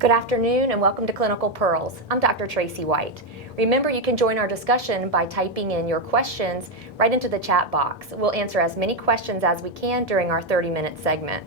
Good afternoon and welcome to Clinical Pearls. I'm Dr. Tracy White. Remember, you can join our discussion by typing in your questions right into the chat box. We'll answer as many questions as we can during our 30-minute segment.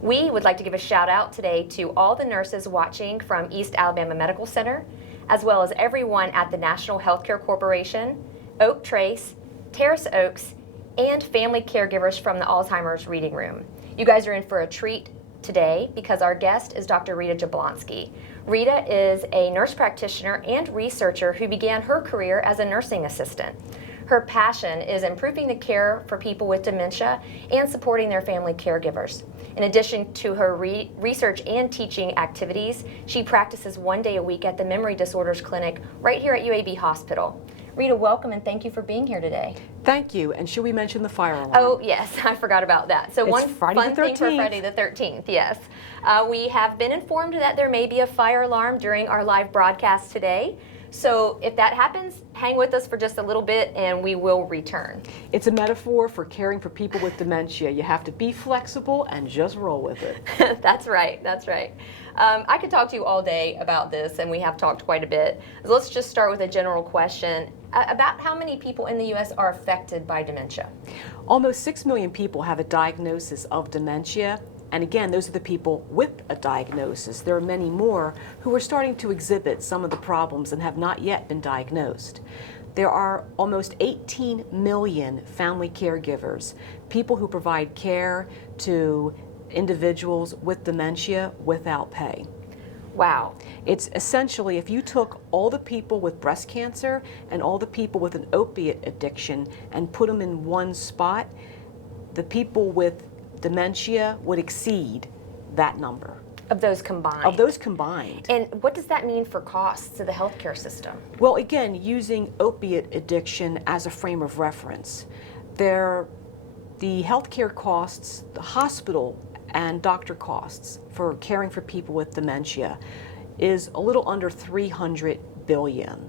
We would like to give a shout out today to all the nurses watching from East Alabama Medical Center, as well as everyone at the National Healthcare Corporation, Oak Trace, Terrace Oaks, and family caregivers from the Alzheimer's Reading Room. You guys are in for a treat today because our guest is Dr. Rita Jablonski. Rita is a nurse practitioner and researcher who began her career as a nursing assistant. Her passion is improving the care for people with dementia and supporting their family caregivers. In addition to her research and teaching activities, she practices 1 day a week at the Memory Disorders Clinic right here at UAB Hospital. Rita, welcome and thank you for being here today. Thank you. And should we mention the fire alarm? Oh, yes, I forgot about that. So It's fun thing for Friday the 13th, yes. We have been informed that there may be a fire alarm during our live broadcast today. So if that happens, hang with us for just a little bit and we will return. It's a metaphor for caring for people with dementia. You have to be flexible and just roll with it. That's right, that's right. I could talk to you all day about this, and we have talked quite a bit. So let's just start with a general question. About how many people in the U.S. are affected by dementia? Almost 6 million people have a diagnosis of dementia. And again, those are the people with a diagnosis. There are many more who are starting to exhibit some of the problems and have not yet been diagnosed. There are almost 18 million family caregivers, people who provide care to individuals with dementia without pay. Wow. It's essentially, if you took all the people with breast cancer and all the people with an opiate addiction and put them in one spot, the people with dementia would exceed that number. Of those combined? Of those combined. And what does that mean for costs to the healthcare system? Well, again, using opiate addiction as a frame of reference, the healthcare costs, the hospital and doctor costs for caring for people with dementia is a little under 300 billion.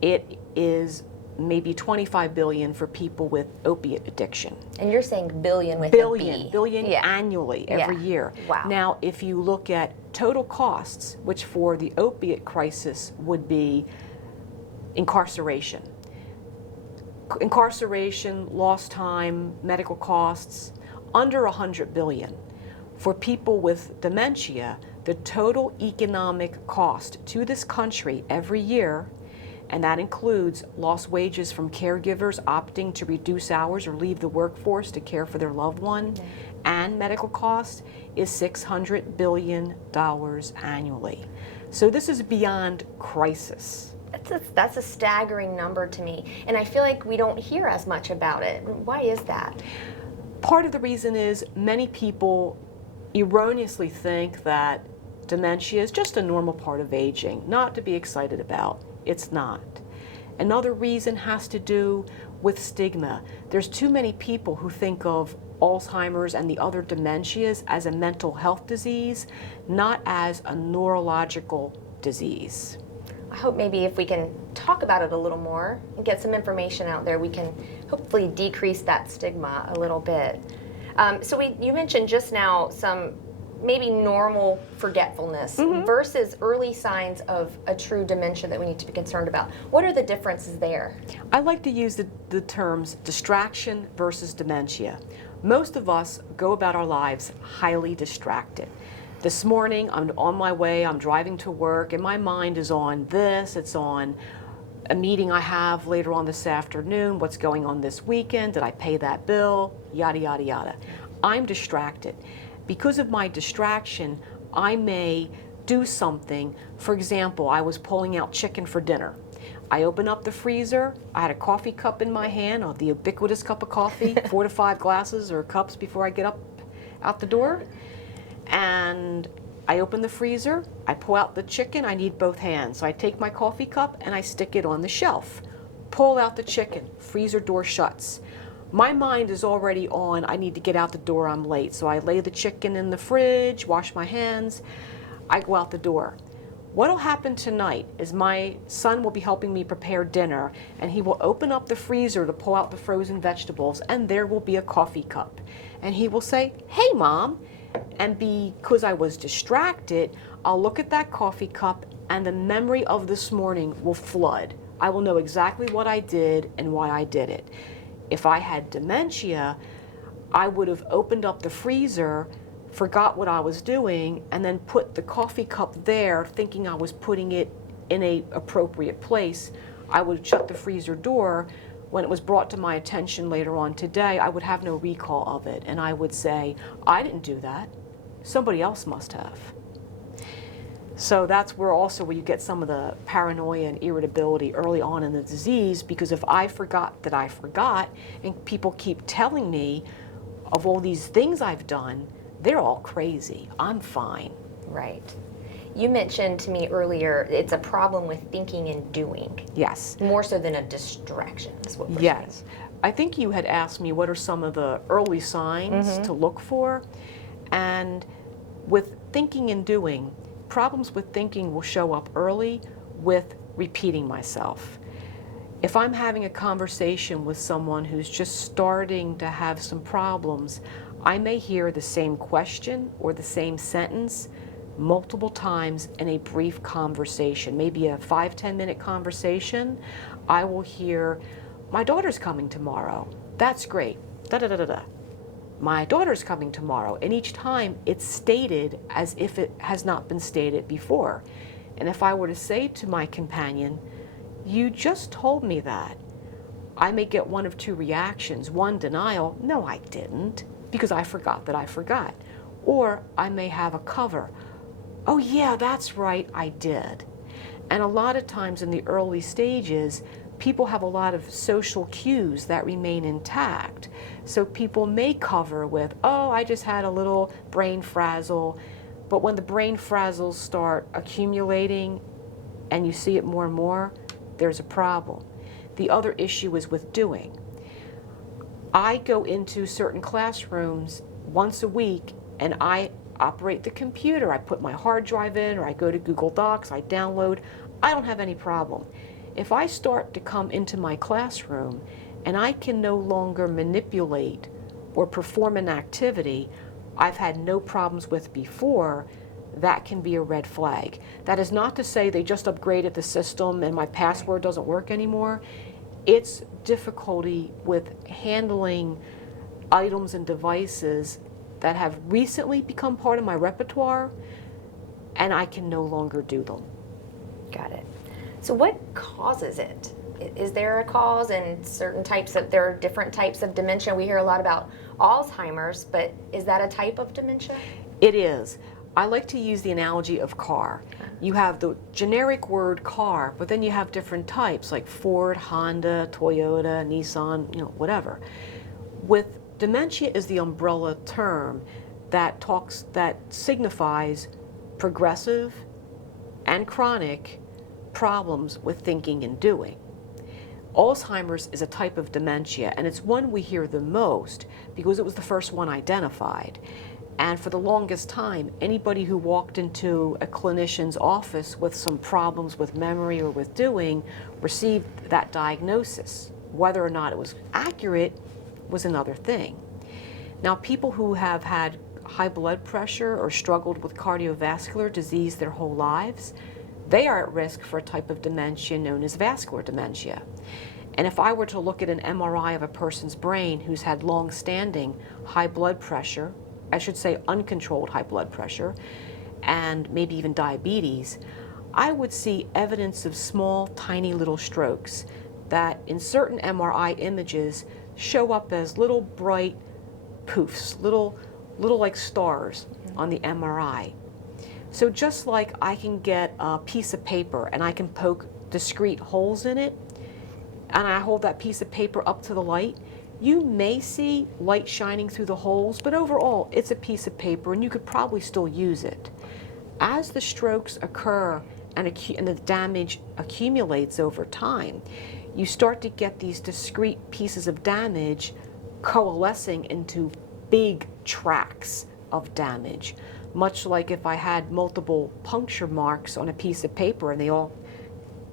It is maybe 25 billion for people with opiate addiction. And you're saying billion with billion, a B. billion Yeah. annually every year. Wow. Now, if you look at total costs, which for the opiate crisis would be incarceration, lost time, medical costs, under 100 billion. For people with dementia, the total economic cost to this country every year, and that includes lost wages from caregivers opting to reduce hours or leave the workforce to care for their loved one, and medical costs, is $600 billion annually. So this is beyond crisis. That's a staggering number to me, and I feel like we don't hear as much about it. Why is that? Part of the reason is many people erroneously think that dementia is just a normal part of aging, not to be excited about. It's not. Another reason has to do with stigma. There's too many people who think of Alzheimer's and the other dementias as a mental health disease, not as a neurological disease. I hope maybe if we can talk about it a little more and get some information out there, we can hopefully decrease that stigma a little bit. So you mentioned just now some maybe normal forgetfulness versus early signs of a true dementia that we need to be concerned about. What are the differences there? I like to use the terms distraction versus dementia. Most of us go about our lives highly distracted. This morning, I'm on my way, I'm driving to work, and my mind is on this, it's on a meeting I have later on this afternoon, what's going on this weekend, did I pay that bill, yada, yada, yada. I'm distracted. Because of my distraction, I may do something. For example, I was pulling out chicken for dinner. I open up the freezer, I had a coffee cup in my hand, or the ubiquitous cup of coffee, 4 to 5 glasses or cups before I get up out the door. And I open the freezer, I pull out the chicken, I need both hands. So I take my coffee cup and I stick it on the shelf. Pull out the chicken, freezer door shuts. My mind is already on, I need to get out the door, I'm late. So I lay the chicken in the fridge, wash my hands, I go out the door. What'll happen tonight is my son will be helping me prepare dinner, and he will open up the freezer to pull out the frozen vegetables, and there will be a coffee cup. And he will say, "Hey, Mom." And because I was distracted, I'll look at that coffee cup and the memory of this morning will flood. I will know exactly what I did and why I did it. If I had dementia, I would have opened up the freezer, forgot what I was doing, and then put the coffee cup there thinking I was putting it in an appropriate place. I would shut the freezer door. When it was brought to my attention later on today, I would have no recall of it, and I would say, I didn't do that. Somebody else must have. So that's where you get some of the paranoia and irritability early on in the disease, because if I forgot that I forgot, and people keep telling me of all these things I've done, they're all crazy. I'm fine. Right. You mentioned to me earlier it's a problem with thinking and doing. Yes. More so than a distraction, is what we're Yes. saying. I think you had asked me what are some of the early signs to look for. And with thinking and doing, problems with thinking will show up early with repeating myself. If I'm having a conversation with someone who's just starting to have some problems, I may hear the same question or the same sentence multiple times in a brief conversation, maybe a 5-10 minute conversation. I will hear, my daughter's coming tomorrow. That's great. Da da da da da. My daughter's coming tomorrow. And each time it's stated as if it has not been stated before. And if I were to say to my companion, you just told me that, I may get one of two reactions. One, denial. No, I didn't, because I forgot that I forgot. Or I may have a cover. Oh yeah, that's right, I did. And a lot of times in the early stages, people have a lot of social cues that remain intact. So people may cover with, oh, I just had a little brain frazzle. But when the brain frazzles start accumulating and you see it more and more, there's a problem. The other issue is with doing. I go into certain classrooms once a week and I operate the computer. I put my hard drive in, or I go to Google Docs, I download. I don't have any problem. If I start to come into my classroom and I can no longer manipulate or perform an activity I've had no problems with before, that can be a red flag. That is not to say they just upgraded the system and my password doesn't work anymore. It's difficulty with handling items and devices that have recently become part of my repertoire, and I can no longer do them. Got it. So what causes it? Is there a cause in certain types of, there are different types of dementia. We hear a lot about Alzheimer's, but is that a type of dementia? It is. I like to use the analogy of car. You have the generic word car, but then you have different types like Ford, Honda, Toyota, Nissan, whatever. With dementia is the umbrella term that signifies progressive and chronic problems with thinking and doing. Alzheimer's is a type of dementia, and it's one we hear the most because it was the first one identified. And for the longest time, anybody who walked into a clinician's office with some problems with memory or with doing received that diagnosis. Whether or not it was accurate was another thing. Now, people who have had high blood pressure or struggled with cardiovascular disease their whole lives, they are at risk for a type of dementia known as vascular dementia. And if I were to look at an MRI of a person's brain who's had long-standing high blood pressure, I should say uncontrolled high blood pressure, and maybe even diabetes, I would see evidence of small, tiny little strokes that in certain MRI images show up as little bright poofs, little like stars on the MRI. So just like I can get a piece of paper and I can poke discrete holes in it, and I hold that piece of paper up to the light, you may see light shining through the holes, but overall it's a piece of paper and you could probably still use it. As the strokes occur and the damage accumulates over time, you start to get these discrete pieces of damage coalescing into big tracts of damage. Much like if I had multiple puncture marks on a piece of paper and they all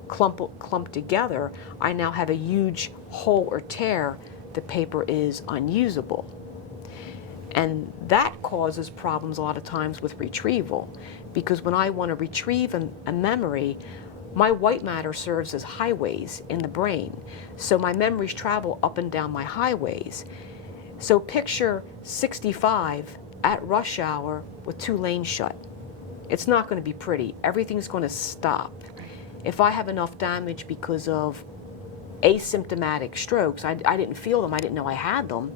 clump together, I now have a huge hole or tear. The paper is unusable. And that causes problems a lot of times with retrieval, because when I want to retrieve a memory, my white matter serves as highways in the brain. So my memories travel up and down my highways. So picture 65 at rush hour with 2 lanes shut. It's not going to be pretty. Everything's going to stop. If I have enough damage because of asymptomatic strokes, I didn't feel them, I didn't know I had them,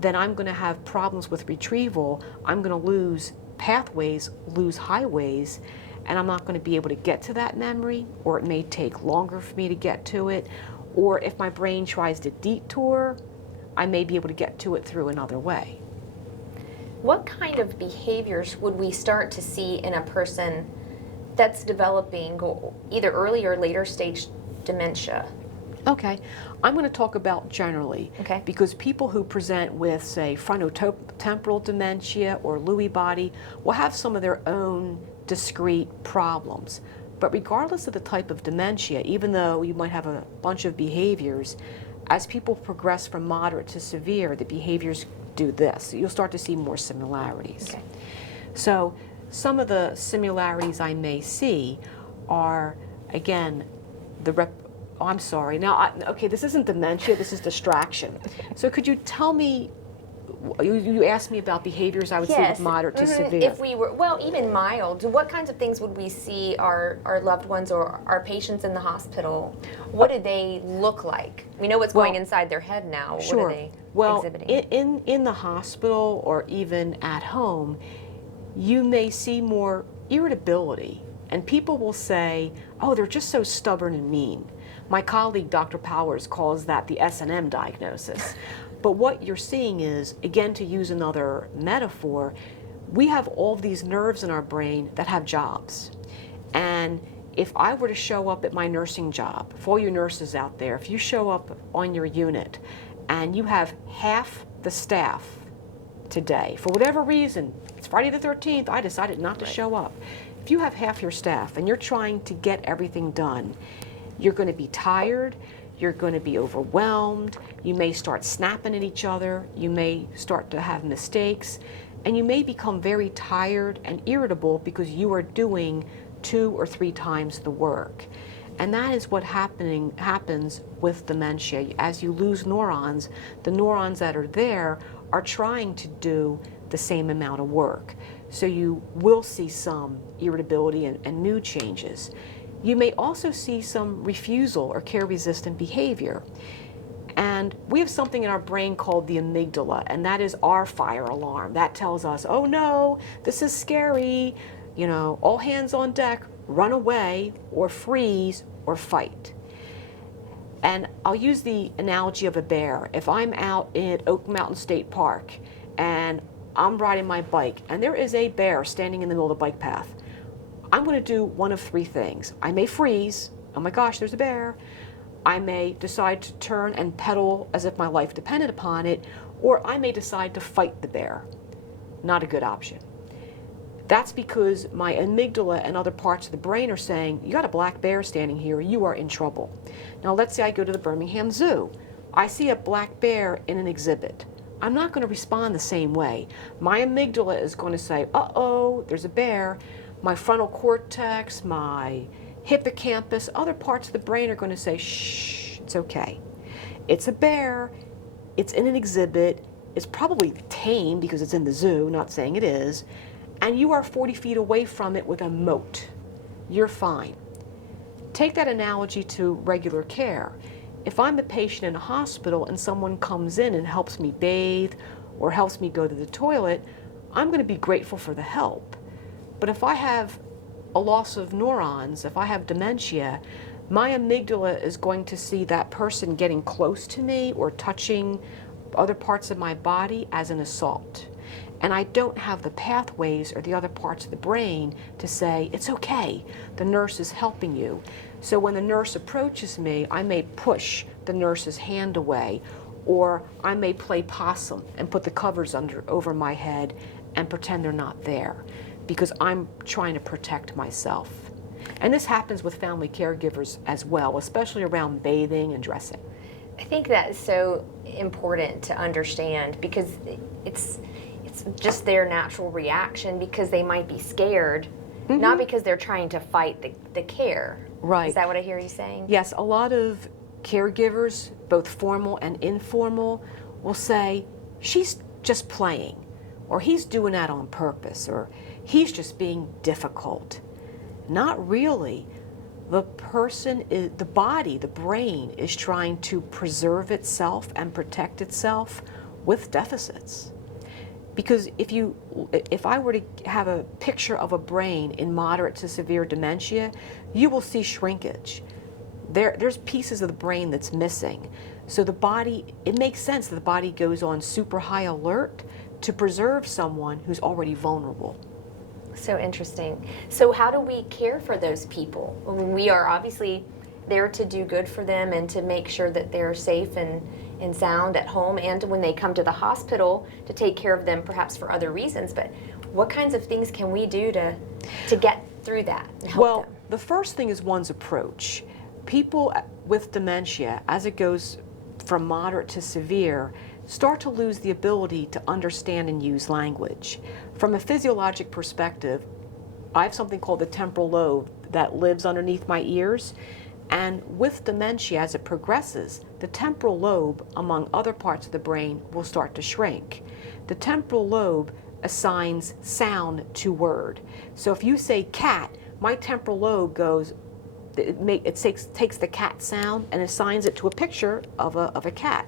then I'm going to have problems with retrieval. I'm going to lose pathways, lose highways, and I'm not going to be able to get to that memory, or it may take longer for me to get to it, or if my brain tries to detour, I may be able to get to it through another way. What kind of behaviors would we start to see in a person that's developing either early or later stage dementia? Okay, I'm going to talk about generally, Okay. because people who present with, say, frontotemporal dementia or Lewy body will have some of their own discrete problems. But regardless of the type of dementia, even though you might have a bunch of behaviors, as people progress from moderate to severe, the behaviors do this. You'll start to see more similarities. Okay. So some of the similarities I may see are, again, I'm sorry. Now, okay, this isn't dementia, this is distraction. So could you tell me, you asked me about behaviors I would see with moderate to severe. If we were, well, even mild, what kinds of things would we see our loved ones or our patients in the hospital? What do they look like? We know what's going inside their head now. Sure. What are they exhibiting? In the hospital or even at home, you may see more irritability. And people will say, oh, they're just so stubborn and mean. My colleague, Dr. Powers, calls that the S&M diagnosis. But what you're seeing is, again, to use another metaphor, we have all of these nerves in our brain that have jobs. And if I were to show up at my nursing job, for all you nurses out there, if you show up on your unit and you have half the staff today, for whatever reason, it's Friday the 13th, I decided not to show up. If you have half your staff and you're trying to get everything done, you're going to be tired, you're going to be overwhelmed, you may start snapping at each other, you may start to have mistakes, and you may become very tired and irritable because you are doing 2 or 3 times the work. And that is what happens with dementia. As you lose neurons, the neurons that are there are trying to do the same amount of work. So you will see some irritability and mood changes. You may also see some refusal or care-resistant behavior. And we have something in our brain called the amygdala, and that is our fire alarm. That tells us, oh no, this is scary, you know, all hands on deck, run away or freeze or fight. And I'll use the analogy of a bear. If I'm out at Oak Mountain State Park and I'm riding my bike and there is a bear standing in the middle of the bike path, I'm going to do one of 3 things. I may freeze, oh my gosh, there's a bear. I may decide to turn and pedal as if my life depended upon it, or I may decide to fight the bear. Not a good option. That's because my amygdala and other parts of the brain are saying, you got a black bear standing here, you are in trouble. Now let's say I go to the Birmingham Zoo. I see a black bear in an exhibit. I'm not going to respond the same way. My amygdala is going to say, uh-oh, there's a bear. My frontal cortex, my hippocampus, other parts of the brain are going to say, shh, it's okay. It's a bear, it's in an exhibit, it's probably tame because it's in the zoo, not saying it is, and you are 40 feet away from it with a moat. You're fine. Take that analogy to regular care. If I'm a patient in a hospital and someone comes in and helps me bathe or helps me go to the toilet, I'm going to be grateful for the help. But if I have a loss of neurons, if I have dementia, my amygdala is going to see that person getting close to me or touching other parts of my body as an assault. And I don't have the pathways or the other parts of the brain to say, it's okay, the nurse is helping you. So when the nurse approaches me, I may push the nurse's hand away, or I may play possum and put the covers over my head and pretend they're not there, because I'm trying to protect myself. And this happens with family caregivers as well, especially around bathing and dressing. I think that is so important to understand, because it's it's just their natural reaction because they might be scared, not because they're trying to fight the care. Right. Is that what I hear you saying? Yes, a lot of caregivers, both formal and informal, will say, she's just playing, or he's doing that on purpose, or he's just being difficult. Not really. The person, the body, the brain is trying to preserve itself and protect itself with deficits. Because if I were to have a picture of a brain in moderate to severe dementia, you will see shrinkage. There's pieces of the brain that's missing. So the body, it makes sense that the body goes on super high alert to preserve someone who's already vulnerable. So interesting. So how do we care for those people? I mean, we are obviously there to do good for them and to make sure that they're safe and sound at home, and when they come to the hospital to take care of them perhaps for other reasons. But what kinds of things can we do to get through that and help them? The first thing is one's approach. People with dementia, as it goes from moderate to severe, start to lose the ability to understand and use language. From a physiologic perspective, I have something called the temporal lobe that lives underneath my ears. And with dementia, as it progresses, the temporal lobe, among other parts of the brain, will start to shrink. The temporal lobe assigns sound to word. So if you say cat, my temporal lobe goes, it takes the cat sound and assigns it to a picture of a cat.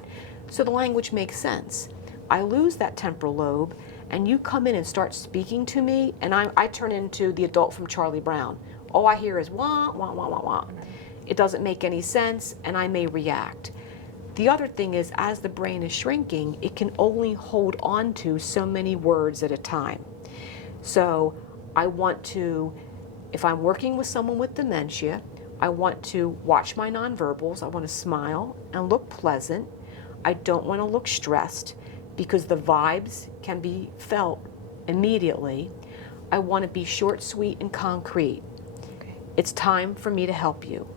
So the language makes sense. I lose that temporal lobe, and you come in and start speaking to me, and I turn into the adult from Charlie Brown. All I hear is wah, wah, wah, wah, wah. It doesn't make any sense, and I may react. The other thing is, as the brain is shrinking, it can only hold on to so many words at a time. So I want to, if I'm working with someone with dementia, I want to watch my nonverbals. I want to smile and look pleasant. I don't want to look stressed because the vibes can be felt immediately. I want to be short, sweet, and concrete. It's time for me to help you.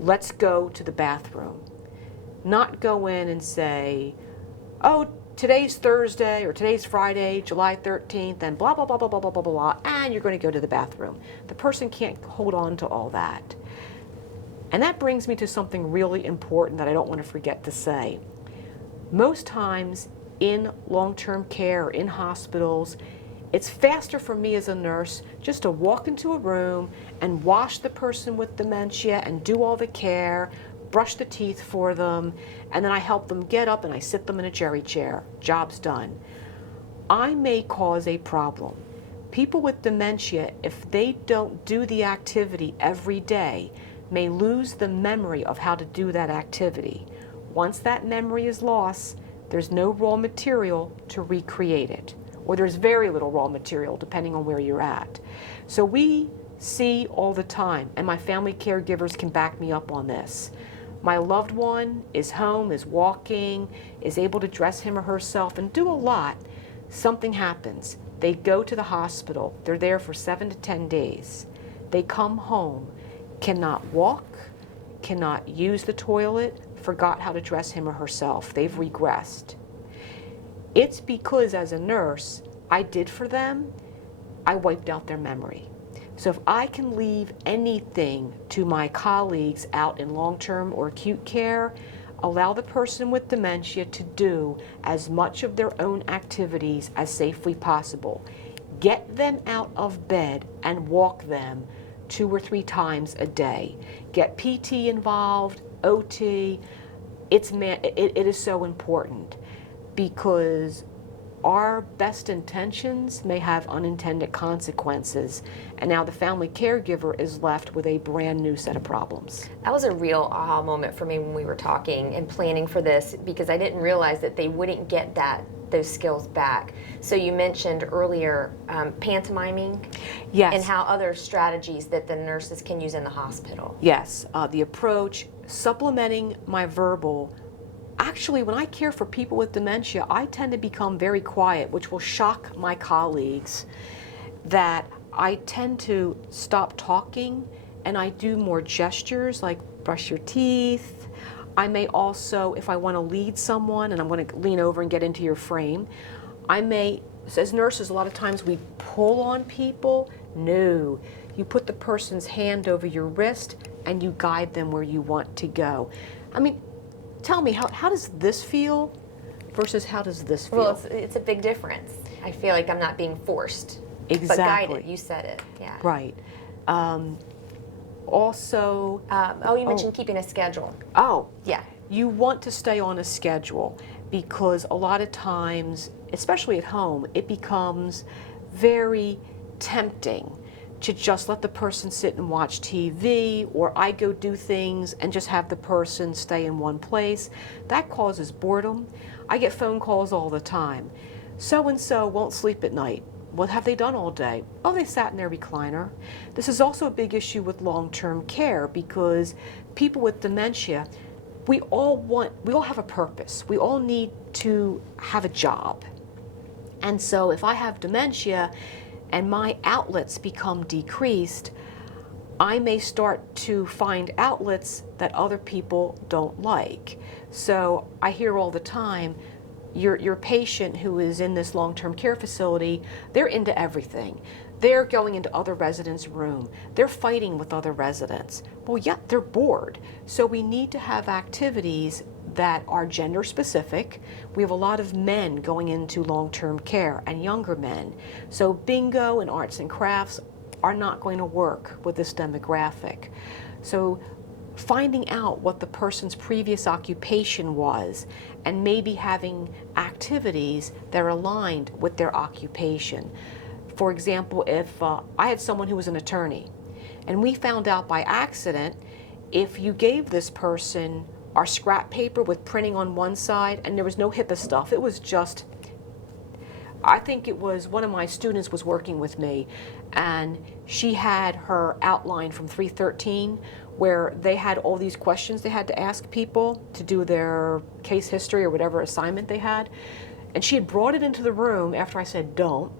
Let's go to the bathroom. Not go in and say, oh, today's Thursday or today's Friday, July 13th, and blah, blah, blah, blah, blah, blah, blah, blah, and you're going to go to the bathroom. The person can't hold on to all that. And that brings me to something really important that I don't want to forget to say. Most times in long-term care, in hospitals, it's faster for me as a nurse just to walk into a room and wash the person with dementia and do all the care, brush the teeth for them, and then I help them get up and I sit them in a jerry chair. Job's done. I may cause a problem. People with dementia, if they don't do the activity every day, may lose the memory of how to do that activity. Once that memory is lost, there's no raw material to recreate it, or there's very little raw material depending on where you're at. So we see all the time, and my family caregivers can back me up on this. My loved one is home, is walking, is able to dress him or herself and do a lot. Something happens. They go to the hospital. They're there for 7 to 10 days. They come home, cannot walk, cannot use the toilet, forgot how to dress him or herself. They've regressed. It's because as a nurse, I did for them, I wiped out their memory. So if I can leave anything to my colleagues out in long-term or acute care, allow the person with dementia to do as much of their own activities as safely possible. Get them out of bed and walk them 2 or 3 times a day. Get PT involved, OT. It is so important because our best intentions may have unintended consequences, and now the family caregiver is left with a brand new set of problems. That was a real aha moment for me when we were talking and planning for this, because I didn't realize that they wouldn't get those skills back. So you mentioned earlier pantomiming. Yes. And how other strategies that the nurses can use in the hospital. Yes, the approach, supplementing my verbal. Actually, when I care for people with dementia, I tend to become very quiet, which will shock my colleagues, that I tend to stop talking and I do more gestures like brush your teeth. I may also, if I want to lead someone and I'm going to lean over and get into your frame, I may, as nurses, a lot of times we pull on people. No, you put the person's hand over your wrist and you guide them where you want to go. I mean, tell me, how does this feel versus how does this feel? Well, it's a big difference. I feel like I'm not being forced, Exactly. but guided. You said it, yeah. Right. Also, you mentioned keeping a schedule. oh, Yeah. you want to stay on a schedule because a lot of times, especially at home, it becomes very tempting to just let the person sit and watch TV, or I go do things and just have the person stay in one place. That causes boredom. I get phone calls all the time. So-and-so won't sleep at night. What have they done all day? Oh, they sat in their recliner. This is also a big issue with long-term care because people with dementia, we all have a purpose. We all need to have a job. And so if I have dementia and my outlets become decreased, I may start to find outlets that other people don't like. So I hear all the time, your patient who is in this long-term care facility, they're into everything. They're going into other residents' room. They're fighting with other residents. Well, yeah, they're bored. So we need to have activities that are gender specific. We have a lot of men going into long-term care and younger men. So bingo and arts and crafts are not going to work with this demographic. So finding out what the person's previous occupation was and maybe having activities that are aligned with their occupation. For example, if I had someone who was an attorney and we found out by accident, if you gave this person our scrap paper with printing on one side and there was no HIPAA stuff, it was just, I think it was one of my students was working with me and she had her outline from 313 where they had all these questions they had to ask people to do their case history or whatever assignment they had. And she had brought it into the room after I said don't,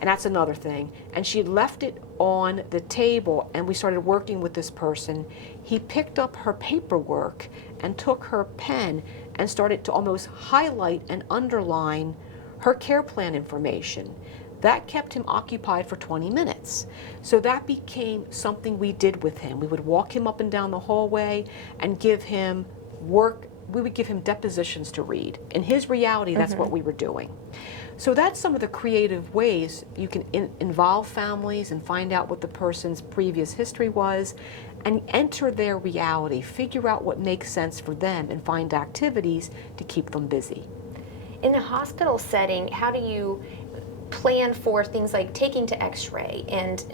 and that's another thing. And she had left it on the table and we started working with this person. He picked up her paperwork and took her pen and started to almost highlight and underline her care plan information. That kept him occupied for 20 minutes. So that became something we did with him. We would walk him up and down the hallway and give him work. We would give him depositions to read. In his reality, that's what we were doing. So that's some of the creative ways you can involve families and find out what the person's previous history was and enter their reality, figure out what makes sense for them and find activities to keep them busy. In a hospital setting, how do you plan for things like taking to x-ray and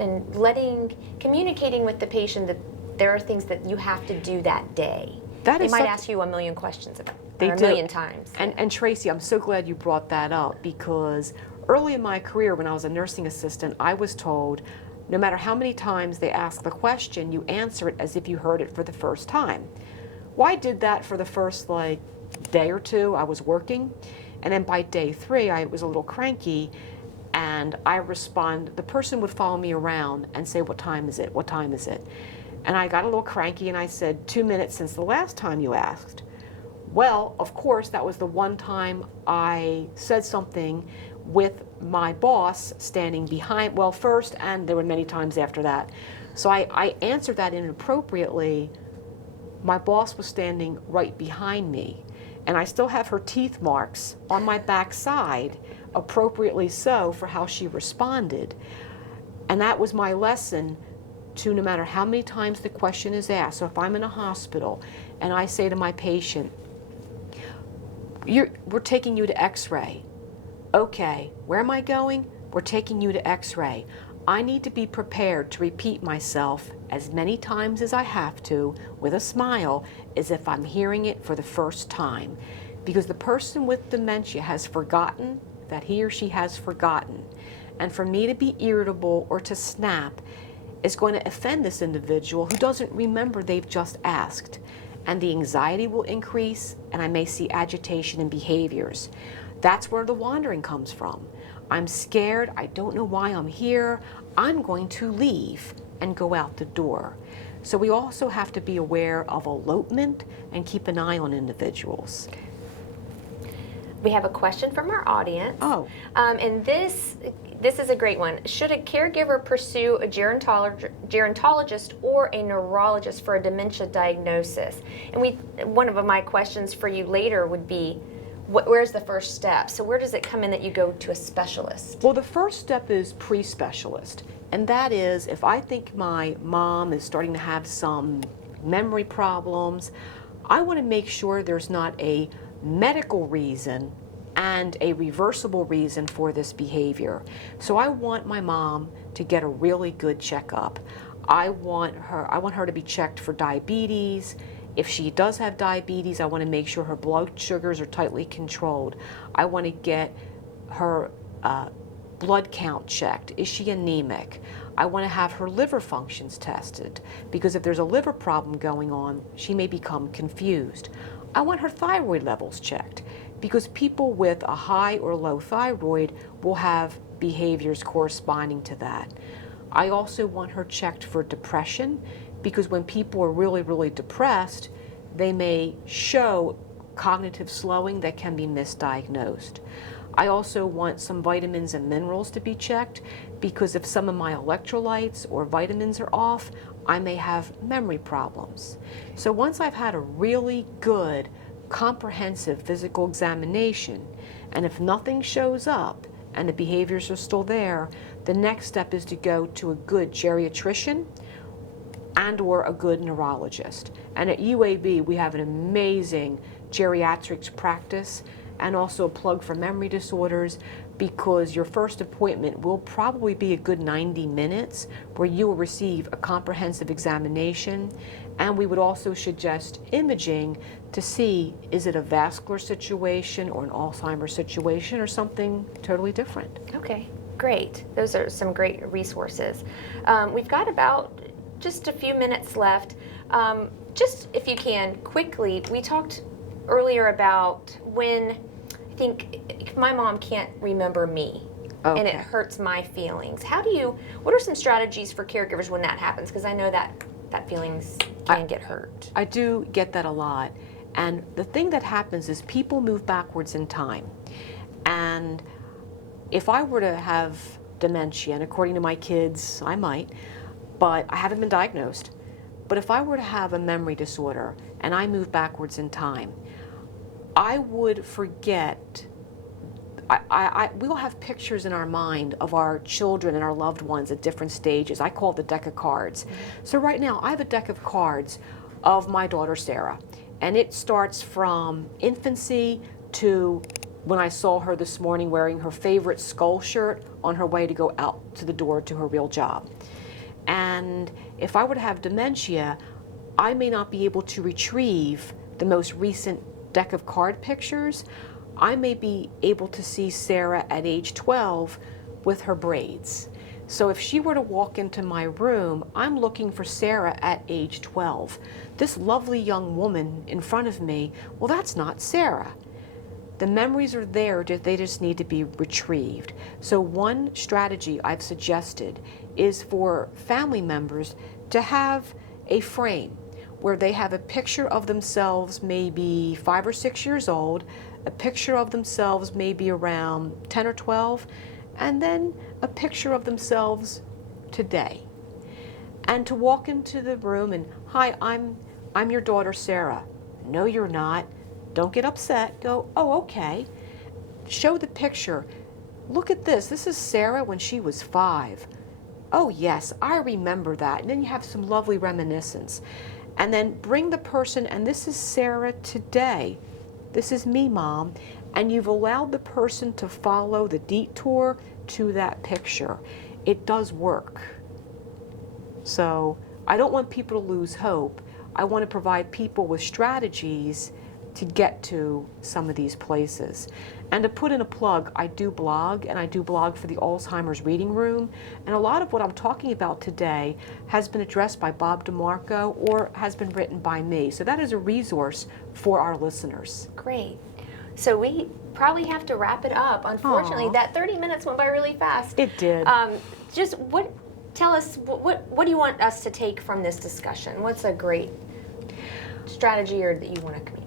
communicating with the patient that there are things that you have to do that day? They might ask you a million questions about it, a million times. And Tracy, I'm so glad you brought that up because early in my career when I was a nursing assistant, I was told no matter how many times they ask the question, you answer it as if you heard it for the first time. Well, I did that for the first day or two I was working, and then by day 3 I was a little cranky and I the person would follow me around and say, what time is it? What time is it? And I got a little cranky and I said, 2 minutes since the last time you asked. Well, of course, that was the one time I said something with my boss standing behind, well, first, and there were many times after that. So I answered that inappropriately. My boss was standing right behind me, and I still have her teeth marks on my backside, appropriately so for how she responded. And that was my lesson to no matter how many times the question is asked. So if I'm in a hospital and I say to my patient, we're taking you to x-ray. Okay, where am I going? We're taking you to x-ray. I need to be prepared to repeat myself as many times as I have to with a smile as if I'm hearing it for the first time. Because the person with dementia has forgotten that he or she has forgotten. And for me to be irritable or to snap is going to offend this individual who doesn't remember they've just asked. And the anxiety will increase, and I may see agitation and behaviors. That's where the wandering comes from. I'm scared, I don't know why I'm here, I'm going to leave and go out the door. So we also have to be aware of elopement and keep an eye on individuals. We have a question from our audience. Oh. And this is a great one. Should a caregiver pursue a gerontologist or a neurologist for a dementia diagnosis? And one of my questions for you later would be, where's the first step? So where does it come in that you go to a specialist? Well, the first step is pre-specialist. And that is, if I think my mom is starting to have some memory problems, I want to make sure there's not a medical reason and a reversible reason for this behavior. So I want my mom to get a really good checkup. I want her to be checked for diabetes. If she does have diabetes, I want to make sure her blood sugars are tightly controlled. I want to get her blood count checked. Is she anemic? I want to have her liver functions tested, because if there's a liver problem going on, she may become confused. I want her thyroid levels checked, because people with a high or low thyroid will have behaviors corresponding to that. I also want her checked for depression, because when people are really, really depressed, they may show cognitive slowing that can be misdiagnosed. I also want some vitamins and minerals to be checked, because if some of my electrolytes or vitamins are off, I may have memory problems. So once I've had a really good, comprehensive physical examination, and if nothing shows up and the behaviors are still there, the next step is to go to a good geriatrician and or a good neurologist. And at UAB, we have an amazing geriatrics practice, and also a plug for memory disorders, because your first appointment will probably be a good 90 minutes where you will receive a comprehensive examination, and we would also suggest imaging to see, is it a vascular situation or an Alzheimer's situation or something totally different. Okay, great. Those are some great resources. We've got about just a few minutes left. Just if you can, quickly, we talked earlier about when I think my mom can't remember me, Okay. and it hurts my feelings. What are some strategies for caregivers when that happens? Because I know that feelings can get hurt. I do get that a lot. And the thing that happens is people move backwards in time. And if I were to have dementia, and according to my kids, I might, but I haven't been diagnosed. But if I were to have a memory disorder and I move backwards in time, I would forget. We all have pictures in our mind of our children and our loved ones at different stages. I call it the deck of cards. Mm-hmm. So right now, I have a deck of cards of my daughter, Sarah. And it starts from infancy to when I saw her this morning wearing her favorite skull shirt on her way to go out to the door to her real job. And if I were to have dementia, I may not be able to retrieve the most recent deck of card pictures. I may be able to see Sarah at age 12 with her braids. So if she were to walk into my room, I'm looking for Sarah at age 12. This lovely young woman in front of me, well, that's not Sarah. The memories are there, they just need to be retrieved. So one strategy I've suggested is for family members to have a frame where they have a picture of themselves maybe 5 or 6 years old, a picture of themselves maybe around 10 or 12, and then a picture of themselves today. And to walk into the room and, hi, I'm your daughter Sarah. No, you're not. Don't get upset. Go, oh, okay. Show the picture. Look at this. This is Sarah when she was 5. Oh, yes, I remember that. And then you have some lovely reminiscence. And then bring the person, and this is Sarah today. This is me, Mom. And you've allowed the person to follow the detour to that picture. It does work. So I don't want people to lose hope. I want to provide people with strategies to get to some of these places. And to put in a plug, I do blog, and I do blog for the Alzheimer's Reading Room. And a lot of what I'm talking about today has been addressed by Bob DeMarco or has been written by me. So that is a resource for our listeners. Great. So we probably have to wrap it up. Unfortunately, that 30 minutes went by really fast. It did. Tell us, what do you want us to take from this discussion? What's a great strategy or that you want to communicate?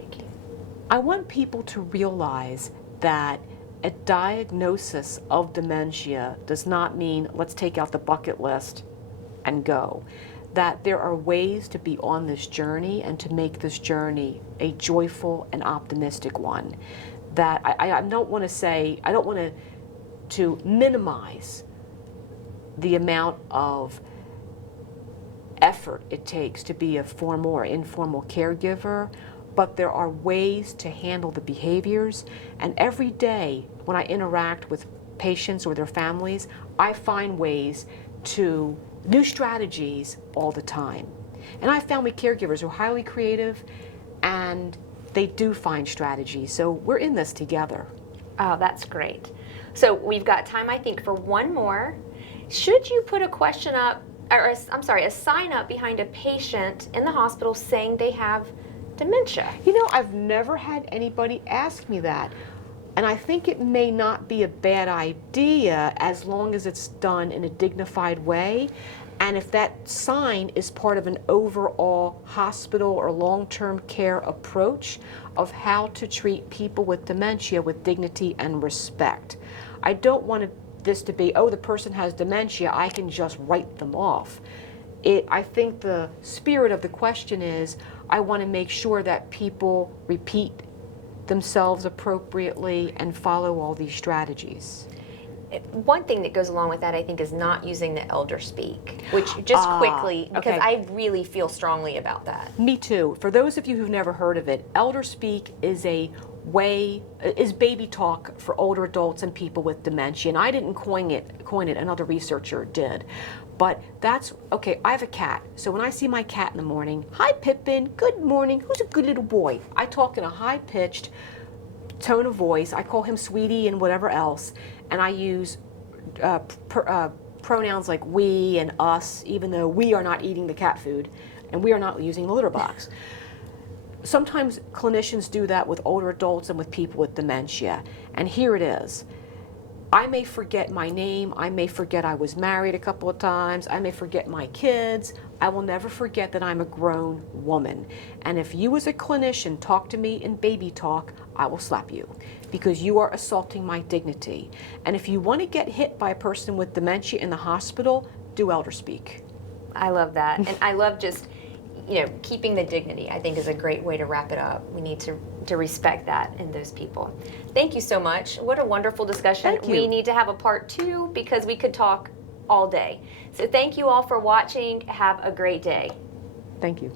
I want people to realize that a diagnosis of dementia does not mean let's take out the bucket list and go. That there are ways to be on this journey and to make this journey a joyful and optimistic one. That I don't want to say, I don't want to minimize the amount of effort it takes to be a formal or informal caregiver, but there are ways to handle the behaviors. And every day when I interact with patients or their families, I find ways to new strategies all the time. And I have family caregivers who are highly creative and they do find strategies. So we're in this together. Oh, that's great. So we've got time, I think, for one more. Should you put a question up, or a sign up behind a patient in the hospital saying they have dementia? You know, I've never had anybody ask me that. And I think it may not be a bad idea as long as it's done in a dignified way. And if that sign is part of an overall hospital or long-term care approach of how to treat people with dementia with dignity and respect. I don't want this to be, oh, the person has dementia, I can just write them off. I think the spirit of the question is, I want to make sure that people repeat themselves appropriately and follow all these strategies. One thing that goes along with that, I think, is not using the elder speak, which just quickly, because okay. I really feel strongly about that. Me too. For those of you who've never heard of it, elder speak is is baby talk for older adults and people with dementia. And I didn't coin it, another researcher did. But that's, okay, I have a cat. So when I see my cat in the morning, hi Pippin, good morning, who's a good little boy? I talk in a high-pitched tone of voice. I call him sweetie and whatever else. And I use pronouns like we and us, even though we are not eating the cat food and we are not using the litter box. Sometimes clinicians do that with older adults and with people with dementia. And here it is. I may forget my name, I may forget I was married a couple of times, I may forget my kids. I will never forget that I'm a grown woman. And if you as a clinician talk to me in baby talk, I will slap you because you are assaulting my dignity. And if you want to get hit by a person with dementia in the hospital, do elder speak. I love that. And I love just, keeping the dignity, I think, is a great way to wrap it up. We need to respect that in those people. Thank you so much. What a wonderful discussion. Thank you. We need to have a part 2 because we could talk all day. So thank you all for watching. Have a great day. Thank you.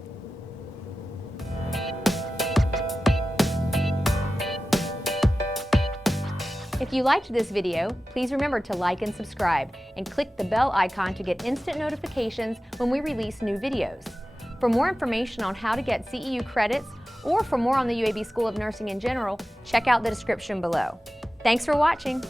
If you liked this video, please remember to like and subscribe and click the bell icon to get instant notifications when we release new videos. For more information on how to get CEU credits or for more on the UAB School of Nursing in general, check out the description below. Thanks for watching.